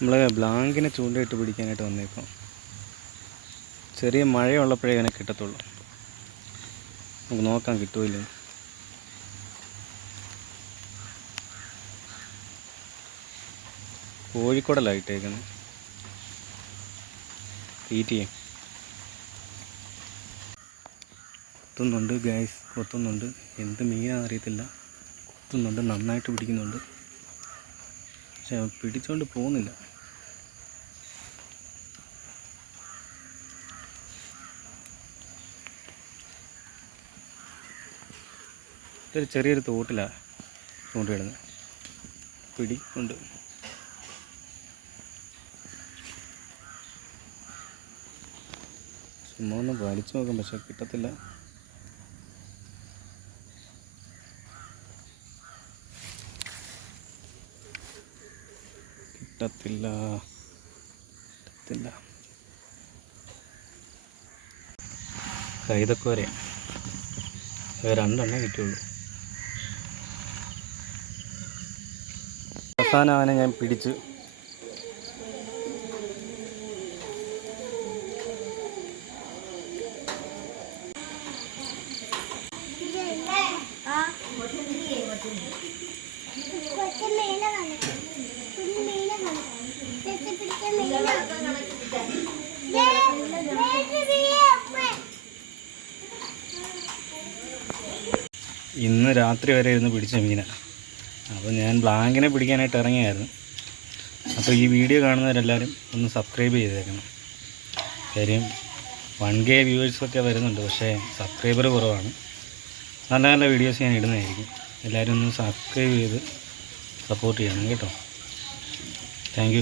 നമ്മൾ ബ്ലാങ്കിനെ ചൂണ്ടയിട്ട് പിടിക്കാനായിട്ട് വന്നേക്കും. ചെറിയ മഴയുള്ളപ്പോഴേ ഇങ്ങനെ കിട്ടത്തുള്ളൂ. നമുക്ക് നോക്കാൻ കിട്ടുമില്ല കോഴിക്കോടല്ല ഇട്ടേക്കുന്നത് തീറ്റിയെ കൊത്തുന്നുണ്ട് ഗ്യാസ് കൊത്തുന്നുണ്ട്. എന്ത് മീനാണെന്ന് അറിയത്തില്ല കൊത്തുന്നുണ്ട് നന്നായിട്ട് പിടിക്കുന്നുണ്ട്. പക്ഷെ പിടിച്ചുകൊണ്ട് പോകുന്നില്ല. ഇതൊരു ചെറിയൊരു തോട്ടിലാണ് ചൂണ്ടിയിടുന്നത് പിടിക്കുന്നുണ്ട്. ചുമ്മാ ഒന്ന് വലിച്ചു നോക്കാം പക്ഷെ കിട്ടത്തില്ല. കിട്ടത്തില്ല. കിട്ടത്തില്ല. വരെ. രണ്ടെണ്ണേ കിട്ടുള്ളൂ അവസാനം അവനെ ഞാൻ പിടിച്ചു. ഇന്ന് രാത്രി വരെ ഇരുന്ന് പിടിച്ച മീനാണ് അപ്പോൾ ഞാൻ ബ്ലാങ്കിനെ പിടിക്കാനായിട്ട് ഇറങ്ങിയായിരുന്നു. അപ്പോൾ ഈ വീഡിയോ കാണുന്നവരെല്ലാവരും ഒന്ന് സബ്സ്ക്രൈബ് ചെയ്തേക്കണം. കാര്യം വൺ കെ വ്യൂവേഴ്സൊക്കെ വരുന്നുണ്ട് പക്ഷേ സബ്സ്ക്രൈബർ കുറവാണ്. നല്ല നല്ല വീഡിയോസ് ഞാൻ ഇടുന്നതായിരിക്കും. എല്ലാവരും ഒന്ന് സബ്സ്ക്രൈബ് ചെയ്ത് സപ്പോർട്ട് ചെയ്യണം കേട്ടോ. താങ്ക്